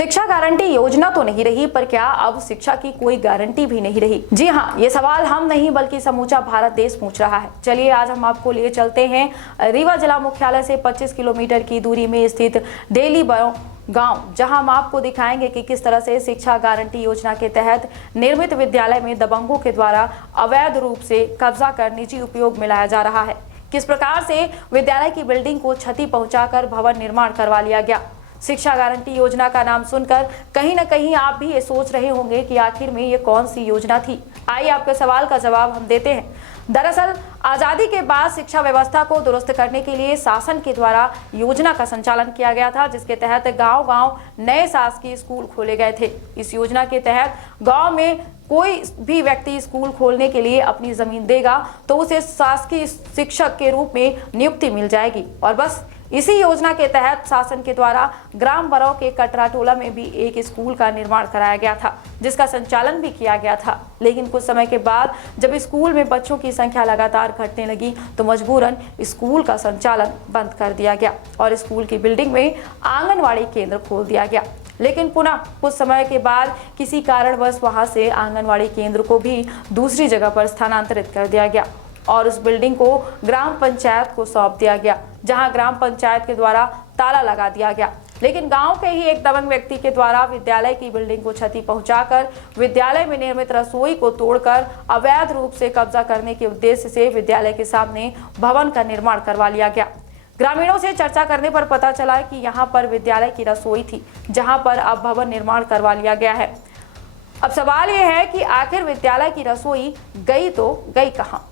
शिक्षा गारंटी योजना तो नहीं रही, पर क्या अब शिक्षा की कोई गारंटी भी नहीं रही? जी हाँ, ये सवाल हम नहीं बल्कि समूचा भारत देश पूछ रहा है। चलिए आज हम आपको लिए चलते हैं रीवा जिला मुख्यालय से 25 किलोमीटर की दूरी में स्थित डेली गांव, जहां हम आपको दिखाएंगे कि किस तरह से शिक्षा गारंटी योजना के तहत निर्मित विद्यालय में दबंगों के द्वारा अवैध रूप से कब्जा कर निजी उपयोग में लाया जा रहा है। किस प्रकार से विद्यालय की बिल्डिंग को क्षति पहुंचाकर भवन निर्माण करवा लिया गया। शिक्षा गारंटी योजना का नाम सुनकर कहीं न कहीं आप भी ये सोच रहे होंगे कि आखिर में ये कौन सी योजना थी। आइए आपके सवाल का जवाब हम देते हैं। दरअसल आजादी के बाद शिक्षा व्यवस्था को दुरुस्त करने के लिए शासन के द्वारा योजना का संचालन किया गया था, जिसके तहत गांव-गांव नए शासकीय स्कूल खोले गए थे। इस योजना के तहत गांव में कोई भी व्यक्ति स्कूल खोलने के लिए अपनी जमीन देगा तो उसे शासकीय शिक्षक के रूप में नियुक्ति मिल जाएगी। और बस इसी योजना के तहत शासन के द्वारा ग्राम बरौ के कटरा टोला में भी एक स्कूल का निर्माण कराया गया था, जिसका संचालन भी किया गया था। लेकिन कुछ समय के बाद जब स्कूल में बच्चों की संख्या लगातार घटने लगी तो मजबूरन स्कूल का संचालन बंद कर दिया गया और स्कूल की बिल्डिंग में आंगनवाड़ी केंद्र खोल दिया गया। लेकिन पुनः कुछ समय के बाद किसी कारणवश वहां से आंगनवाड़ी केंद्र को भी दूसरी जगह पर स्थानांतरित कर दिया गया और उस बिल्डिंग को ग्राम पंचायत को सौंप दिया गया, जहां ग्राम पंचायत के द्वारा ताला लगा दिया गया। लेकिन गांव के ही एक दबंग व्यक्ति के द्वारा विद्यालय की बिल्डिंग को क्षति पहुंचाकर विद्यालय में निर्मित रसोई को तोड़कर अवैध रूप से कब्जा करने के उद्देश्य से विद्यालय के सामने भवन का निर्माण करवा लिया गया। ग्रामीणों से चर्चा करने पर पता चला कि यहाँ पर विद्यालय की रसोई थी, जहाँ पर अब भवन निर्माण करवा लिया गया है। अब सवाल ये है कि आखिर विद्यालय की रसोई गई तो गई कहाँ?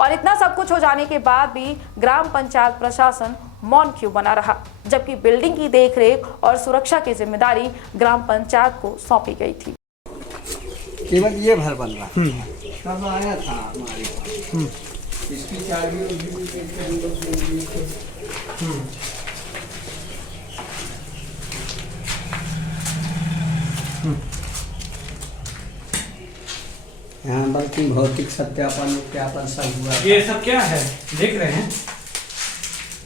और इतना सब कुछ हो जाने के बाद भी ग्राम पंचायत प्रशासन मौन क्यों बना रहा, जबकि बिल्डिंग की देखरेख और सुरक्षा की जिम्मेदारी ग्राम पंचायत को सौंपी गई थी। केवल ये भर बन रहा तब आया था हमारे पास। इसकी चाबी यहाँ बाकी भौतिक सत्यापन सब हुआ। ये सब क्या है देख रहे हैं?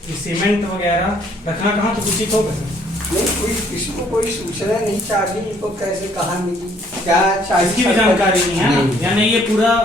ये सीमेंट वगैरह रखना कहाँ तो उचित होगा सर? नहीं, कोई किसी को कोई सूचना नहीं, चाबी इनको कैसे कहाँ मिली, क्या चाबी इसकी भी जानकारी नहीं है ना? यानी ये पूरा